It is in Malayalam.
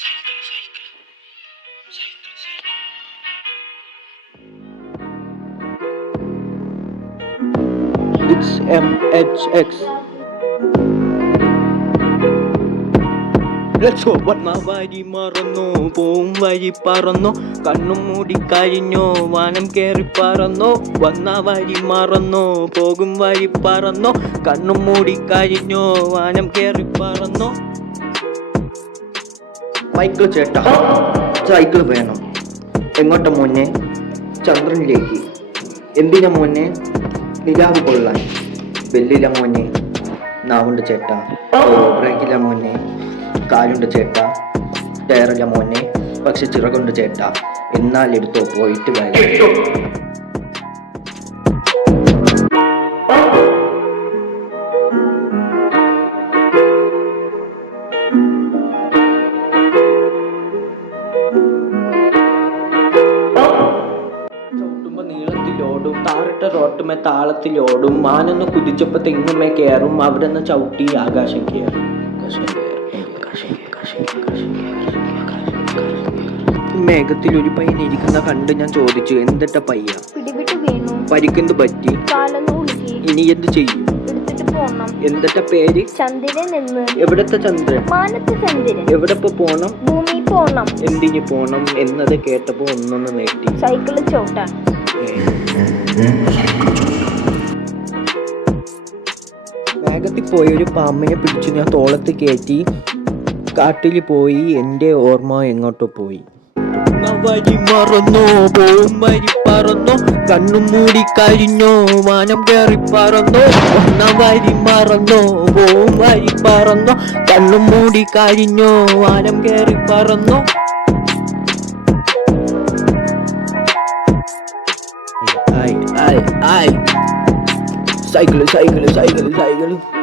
HMHX Let's go. വന്മ വരി മറന്നു പോവും വഴി പറന്നു കണ്ണും മൂടി കഴിഞ്ഞോ വാനം കയറി പറന്നു. വന്ന വരി മറന്നു പോകും വഴി പറന്നു. കണ്ണും മൂടി കഴിഞ്ഞോ വാനം കയറി പറന്നു. മൈക്കിൾ ചേട്ടാ. സൈക്കിൾ വേണം. എങ്ങോട്ടാ മോനെ? ചന്ദ്രനിലേക്ക്. എന്തിനാ മോനെ? നിലാവ് കൊള്ളാൻ. ബെല്ലില മോനെ. നാവുണ്ട് ചേട്ട. ബ്രേക്കില മോനെ. കാലുണ്ട് ചേട്ടാ. ടയറില മോനെ. പക്ഷെ ചിറകുണ്ട് ചേട്ട. എന്നാൽ എടുത്തോ പോയിട്ട് വരാം. താറിട്ട റോട്ടുമേ താളത്തിലോടും മാനൊന്ന് കുതിച്ചപ്പോ തെങ്ങുമേ കയറും അവിടെ നിന്ന് ചവിട്ടി ആകാശം കയറും. മേഘത്തിൽ ഒരു പയ്യൻ ഇരിക്കുന്ന കണ്ട് ഞാൻ ചോദിച്ചു എന്തിട്ട പയ്യ പരിക്കെന്ത് പറ്റി? ഇനി എന്ത് ചെയ്യും? എന്തട്ട പേര്? ചന്ദ്രൻ എന്ന് എവിടത്തെ ചന്ദ്രൻ? മാനത്തെ ചന്ദ്രൻ. എവിടെ പോണം? ഭൂമി പോണം. എന്തിനു പോണം? എന്നത് കേട്ടപ്പോ ഒന്നൊന്ന് നേടി സൈക്കിൾ ചവിട്ടാൻ. വേഗത്തിൽ പോയി ഒരു പാമ്പിനെ പിടിച്ച് ഞാൻ തോളത്ത് കയറ്റി കാട്ടിൽ പോയി. എന്റെ ഓർമ്മ എങ്ങോട്ടോ പോയി. വരി മറന്നോ? പോവും വരി പറന്നോ? കണ്ണും മൂടി കഴിഞ്ഞോ? വാനം കയറി പറന്നോ? ഒന്ന വരി മറന്നോ? പോവും വരി പറന്നോ? കണ്ണും മൂടി കഴിഞ്ഞോ? വാനം കയറി പറന്നോ? ആയി ആയി ആയി സൈക്കിൾ സൈക്കിൾ സൈക്കിൾ സൈക്കിൾ